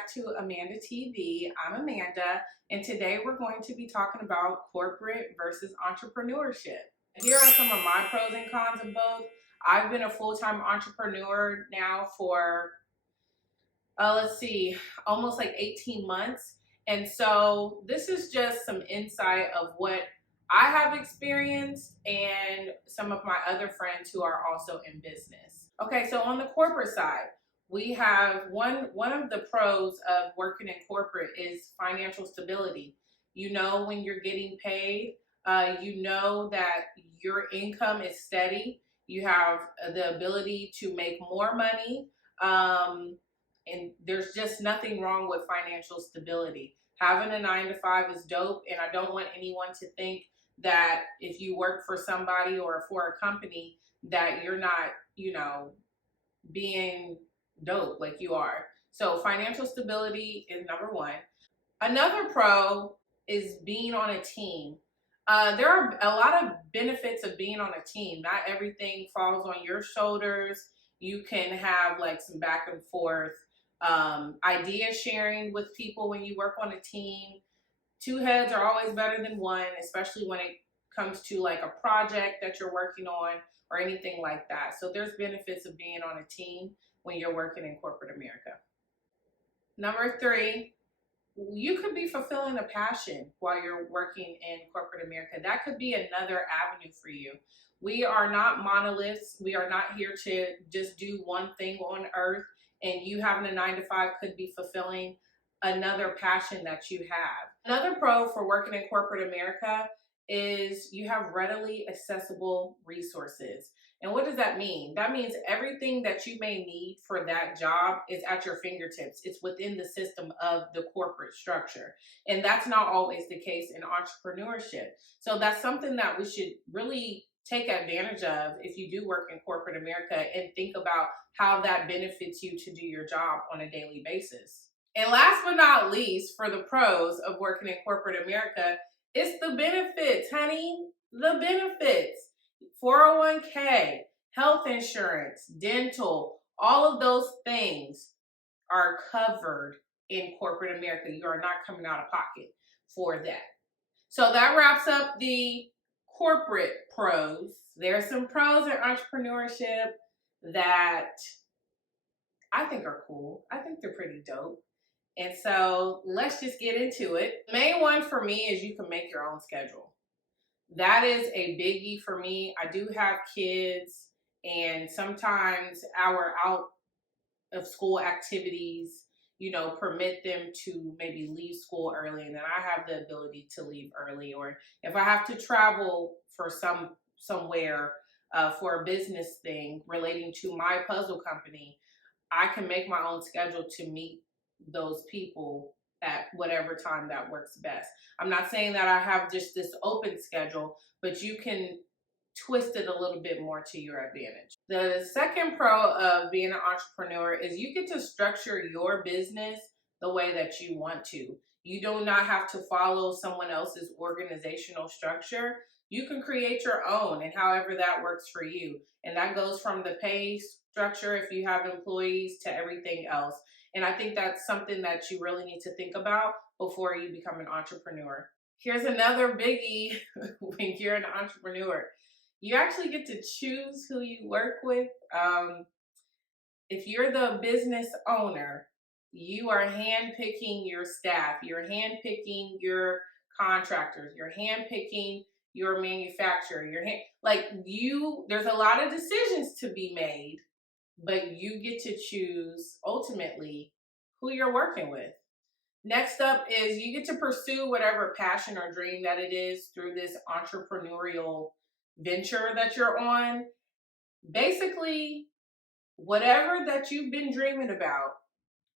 back to Amanda TV. I'm Amanda, and today we're going to be talking about corporate versus entrepreneurship. Here are some of my pros and cons of both. I've been a full-time entrepreneur now for, let's see, almost like 18 months. And so this is just some insight of what I have experienced and some of my other friends who are also in business. Okay, so on the corporate side, we have one of the pros of working in corporate is financial stability. You know when you're getting paid, you know that your income is steady. You have the ability to make more money. And there's just nothing wrong with financial stability. Having a 9 to 5 is dope, and I don't want anyone to think that if you work for somebody or for a company that you're not, being dope like you are. So financial stability is number one. Another pro is being on a team. There are a lot of benefits of being on a team. Not everything falls on your shoulders. You can have like some back and forth idea sharing with people when you work on a team. Two heads are always better than one, especially when it comes to like a project that you're working on or anything like that. So there's benefits of being on a team when you're working in corporate America. Number three, you could be fulfilling a passion while you're working in corporate America. That could be another avenue for you. We are not monoliths. We are not here to just do one thing on earth, and you having a 9 to 5 could be fulfilling another passion that you have. Another pro for working in corporate America is you have readily accessible resources. And what does that mean? That means everything that you may need for that job is at your fingertips. It's within the system of the corporate structure. And that's not always the case in entrepreneurship. So that's something that we should really take advantage of if you do work in corporate America, and think about how that benefits you to do your job on a daily basis. And last but not least, for the pros of working in corporate America, it's the benefits, honey. The benefits. 401k, health insurance, dental, all of those things are covered in corporate America. You are not coming out of pocket for that. So that wraps up the corporate pros. There are some pros in entrepreneurship that I think are cool. I think they're pretty dope. And so let's just get into it. The main one for me is you can make your own schedule. That is a biggie for me. I do have kids, and sometimes our out of school activities, permit them to maybe leave school early, and then I have the ability to leave early. Or if I have to travel for somewhere for a business thing relating to my puzzle company, I can make my own schedule to meet those people at whatever time that works best. I'm not saying that I have just this open schedule, but you can twist it a little bit more to your advantage. The second pro of being an entrepreneur is you get to structure your business the way that you want to. You do not have to follow someone else's organizational structure. You can create your own, and however that works for you. And that goes from the pay structure if you have employees to everything else. And I think that's something that you really need to think about before you become an entrepreneur. Here's another biggie when you're an entrepreneur. You actually get to choose who you work with. If you're the business owner, you are handpicking your staff. You're handpicking your contractors. You're handpicking your manufacturer. There's a lot of decisions to be made, but you get to choose ultimately who you're working with. Next up is you get to pursue whatever passion or dream that it is through this entrepreneurial venture that you're on. Basically, whatever that you've been dreaming about,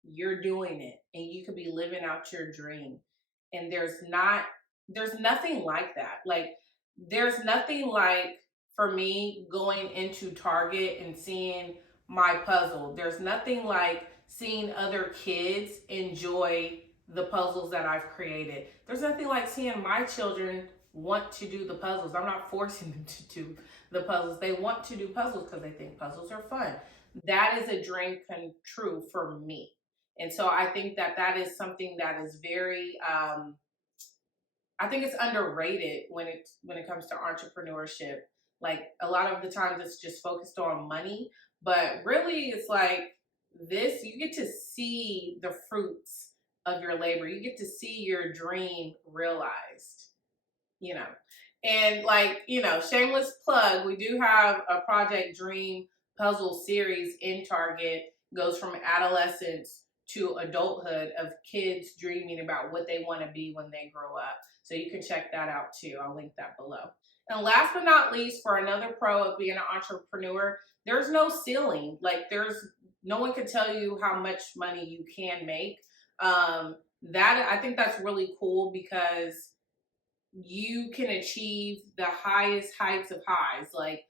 you're doing it, and you could be living out your dream. And there's nothing like that. There's nothing like, for me, going into Target and seeing my puzzle. There's nothing like seeing other kids enjoy the puzzles that I've created. There's nothing like seeing my children want to do the puzzles. I'm not forcing them to do the puzzles. They want to do puzzles because they think puzzles are fun. That is a dream come true for me. And so I think that that is something that is very, I think it's underrated when it comes to entrepreneurship. Like a lot of the times it's just focused on money, but really it's like this, you get to see the fruits of your labor. You get to see your dream realized, you know. And like, shameless plug, we do have a Project Dream puzzle series in Target, goes from adolescence to adulthood of kids dreaming about what they want to be when they grow up. So you can check that out too. I'll link that below. And last but not least, for another pro of being an entrepreneur, there's no ceiling. Like no one can tell you how much money you can make. That I think that's really cool because you can achieve the highest heights of highs. Like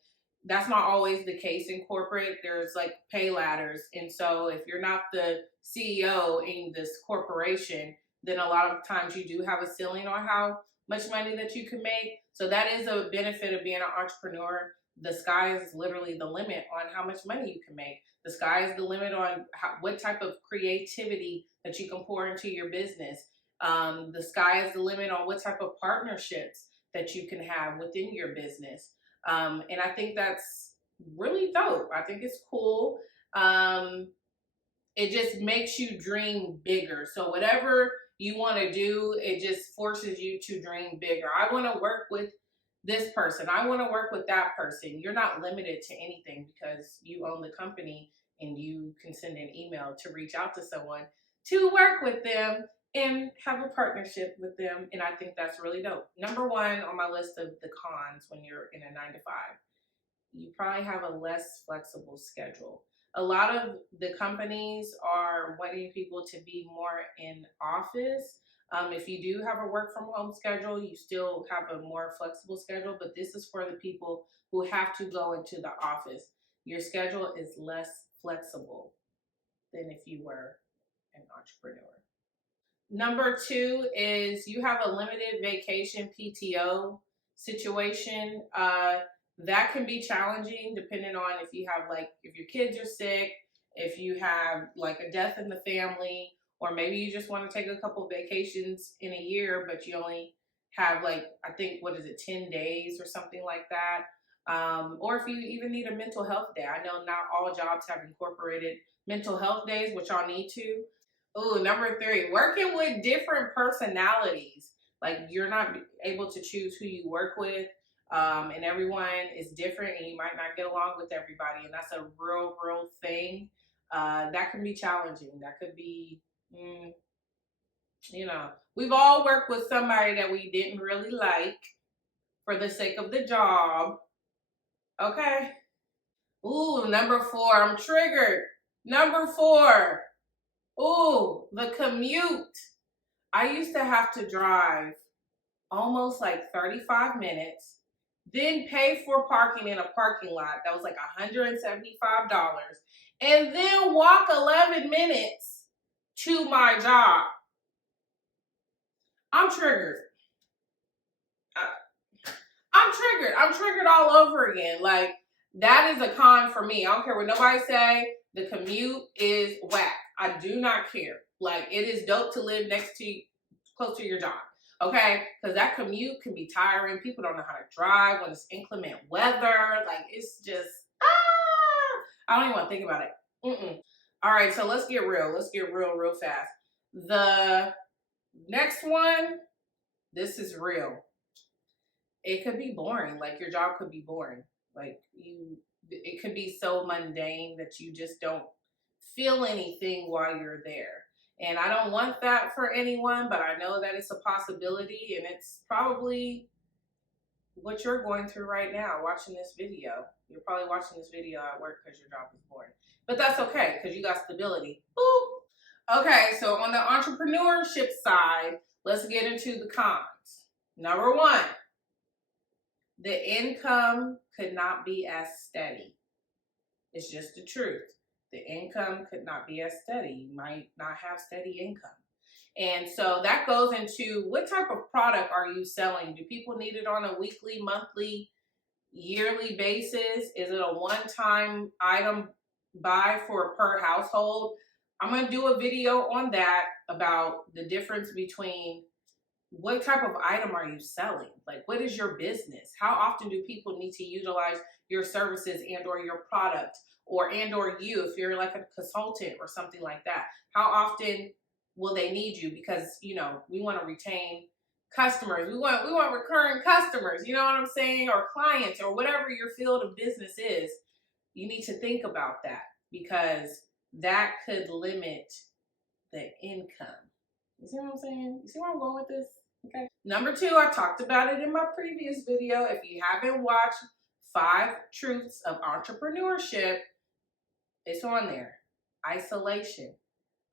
that's not always the case in corporate. There's like pay ladders. And so if you're not the CEO in this corporation, then a lot of times you do have a ceiling on how much money that you can make. So that is a benefit of being an entrepreneur. The sky is literally the limit on how much money you can make. The sky is the limit on what type of creativity that you can pour into your business. The sky is the limit on what type of partnerships that you can have within your business. And I think that's really dope. I think it's cool. It just makes you dream bigger. So whatever you want to do, it just forces you to dream bigger. I want to work with this person. I want to work with that person. You're not limited to anything because you own the company and you can send an email to reach out to someone to work with them and have a partnership with them. And I think that's really dope. Number one on my list of the cons when you're in a 9 to 5, you probably have a less flexible schedule. A lot of the companies are wanting people to be more in office. If you do have a work from home schedule, you still have a more flexible schedule, but this is for the people who have to go into the office. Your schedule is less flexible than if you were an entrepreneur. Number two is you have a limited vacation PTO situation. That can be challenging depending on if you have if your kids are sick, if you have like a death in the family, or maybe you just want to take a couple vacations in a year, but you only have I think, 10 days or something like that. Or if you even need a mental health day. I know not all jobs have incorporated mental health days, which y'all need to. Oh, number three, working with different personalities. Like you're not able to choose who you work with, and everyone is different, and you might not get along with everybody, and that's a real thing. That can be challenging. That could be, we've all worked with somebody that we didn't really like for the sake of the job. Okay. Ooh, number four, I'm triggered. Number four. Ooh, the commute. I used to have to drive almost 35 minutes, then pay for parking in a parking lot that was $175, and then walk 11 minutes to my job. I'm triggered. I'm triggered all over again. That is a con for me. I don't care what nobody say. The commute is whack. I do not care. It is dope to live close to your job. Okay? Because that commute can be tiring. People don't know how to drive when it's inclement weather. It's just, I don't even want to think about it. All right, so let's get real. Let's get real fast. The next one, this is real. It could be boring. Your job could be boring. It could be so mundane that you just don't feel anything while you're there. And I don't want that for anyone, but I know that it's a possibility, and it's probably what you're going through right now watching this video. You're probably watching this video at work because your job is boring. But that's okay because you got stability. Boop. Okay, so on the entrepreneurship side, let's get into the cons. Number one, the income could not be as steady. It's just the truth. The income could not be as steady. You might not have steady income. And so that goes into what type of product are you selling? Do people need it on a weekly, monthly, yearly basis? Is it a one-time item buy for per household? I'm going to do a video on that about the difference between what type of item are you selling? Like, what is your business? How often do people need to utilize your services and or your product, or and or you, if you're like a consultant or something like that? How often will they need you? Because, you know, we want to retain customers. We want recurring customers, you know what I'm saying? Or clients, or whatever your field of business is. You need to think about that, because that could limit the income. You see what I'm saying? You see where I'm going with this? Okay. Number two, I talked about it in my previous video. If you haven't watched 5 Truths of Entrepreneurship, it's on there. Isolation.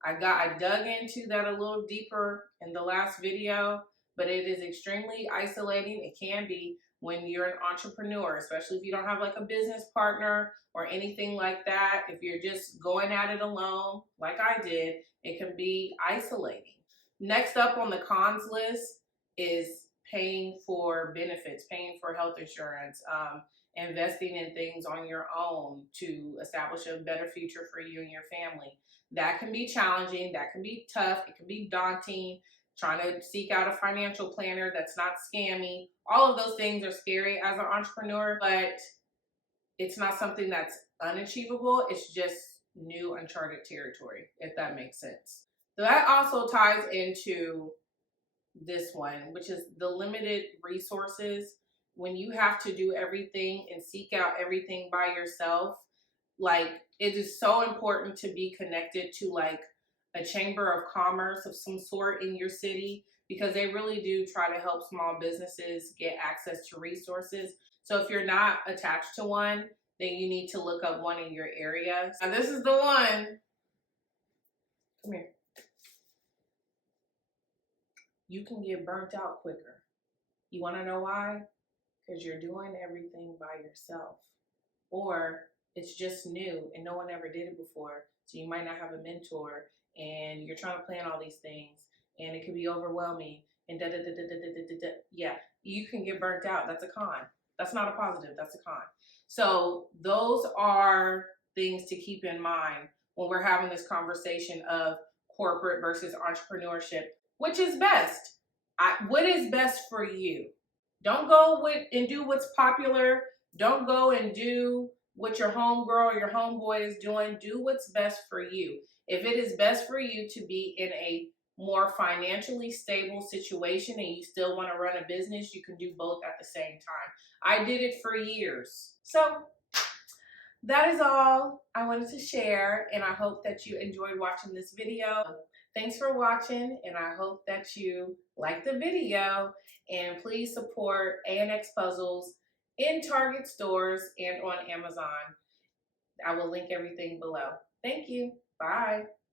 I dug into that a little deeper in the last video, but it is extremely isolating. It can be when you're an entrepreneur, especially if you don't have like a business partner or anything like that. If you're just going at it alone, like I did, it can be isolating. Next up on the cons list is paying for benefits, paying for health insurance, investing in things on your own to establish a better future for you and your family. That can be challenging, that can be tough, it can be daunting. Trying to seek out a financial planner that's not scammy. All of those things are scary as an entrepreneur, but it's not something that's unachievable. It's just new, uncharted territory, if that makes sense. So that also ties into this one, which is the limited resources. When you have to do everything and seek out everything by yourself, like, it is so important to be connected to like a chamber of commerce of some sort in your city, because they really do try to help small businesses get access to resources. So if you're not attached to one, then you need to look up one in your area. Now this is the one. Come here. You can get burnt out quicker. You want to know why? Because you're doing everything by yourself, or it's just new and no one ever did it before. So you might not have a mentor, and you're trying to plan all these things, and it can be overwhelming and da da da da da da da da. Yeah, you can get burnt out. That's a con. That's not a positive. That's a con. So those are things to keep in mind when we're having this conversation of corporate versus entrepreneurship. Which is best? What is best for you? Don't go with and do what's popular. Don't go and do what your homegirl or your homeboy is doing. Do what's best for you. If it is best for you to be in a more financially stable situation and you still want to run a business, you can do both at the same time. I did it for years. So that is all I wanted to share, and I hope that you enjoyed watching this video. Thanks for watching, and I hope that you like the video, and please support A&X Puzzles in Target stores and on Amazon. I will link everything below. Thank you. Bye.